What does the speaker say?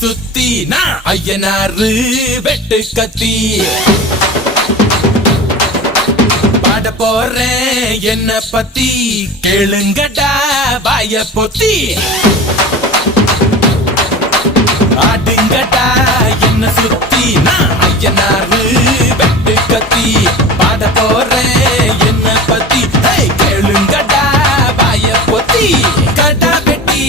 சுத்தி நான் ஐயனாரு வெட்டு கத்தி பாட போறேன் என்ன பத்தி கேளுங்கடா வாய பொத்தி ஆடுங்கடா என்ன சுத்தி நான் ஐயனாரு வெட்டு கத்தி பாட போறேன் என்ன பத்தி கேளுங்கடா வாய பொத்தி கடா வெட்டி